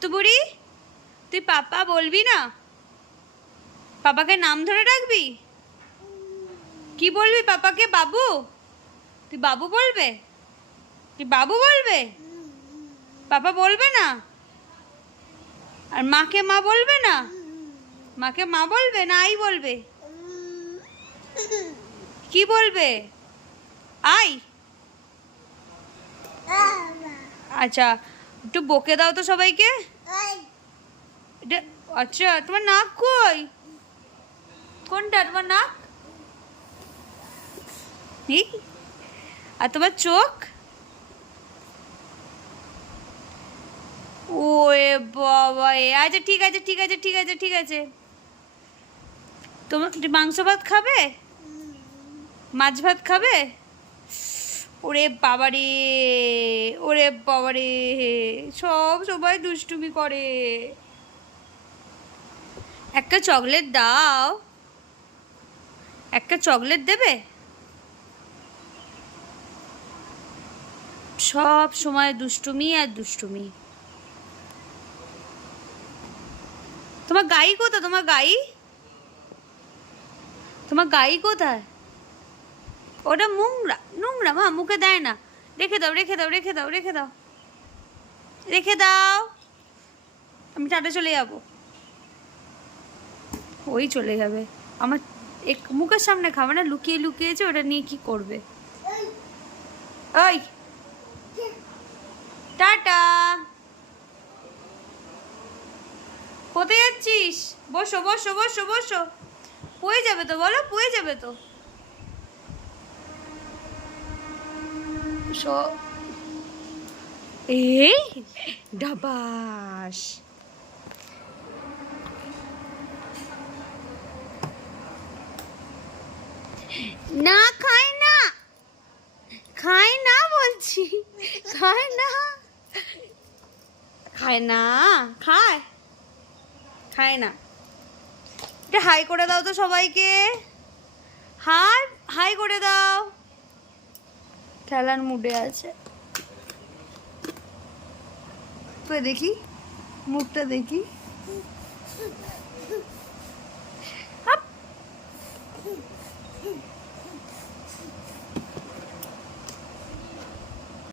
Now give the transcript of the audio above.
দুত্তু বুড়ি, তুই পাপা বলবি না? পাপাকে নাম ধরে ডাকবি? কি বলবি পাপাকে? বাবু? তুই বাবু বলবে? তুই বাবু বলবে? পাপা বলবে না? আর মাকে মা বলবে না? মাকে মা বলবে না আই বলবে? কি বলবে? আই? আচ্ছা, একটু বকে দাও তো সবাইকে। এটা আচ্ছা, তোমার নাক কই? কোনটা তোমার নাক? আর তোমার চোখ? ওরে বাবা, আচ্ছা ঠিক আছে ঠিক আছে ঠিক আছে ঠিক আছে। তোমার মাংস ভাত খাবে? মাছ ভাত খাবে? ওরে বাবারে, ওরে বাবারে, সব সবাই দুষ্টুমি করে। একটা চকলেট দাও, একটা চকলেট দেবে? সব সময় দুষ্টুমি আর দুষ্টুমি। তোমার গাই কোথায়? তোমার গাই, তোমার গাই কোথায়? ওটা নোংরা নোংরা, মা মুখে দেয় না। রেখে দাও রেখে দাও রেখে দাও রেখে দাও রেখে দাও। আমি টাটা চলে যাব। ওই চলে যাবে। আমার মুখের সামনে খাবে না, লুকিয়ে লুকিয়েছে, ওটা নিয়ে কি করবে? ওই টাটা। কোথায় যাচ্ছিস? বসো বসো বসো বসো। পুয়ে যাবে তো, বলো পুয়ে যাবে তো। এই ডাবাস। না খায় না, খায় না বলছি, খায় না, খায় না, খায় খায় না। এটা হাই করে দাও তো সবাইকে। হাই হাই করে দাও। খেলার মুডে আছে। তো দেখি মুখটা দেখি।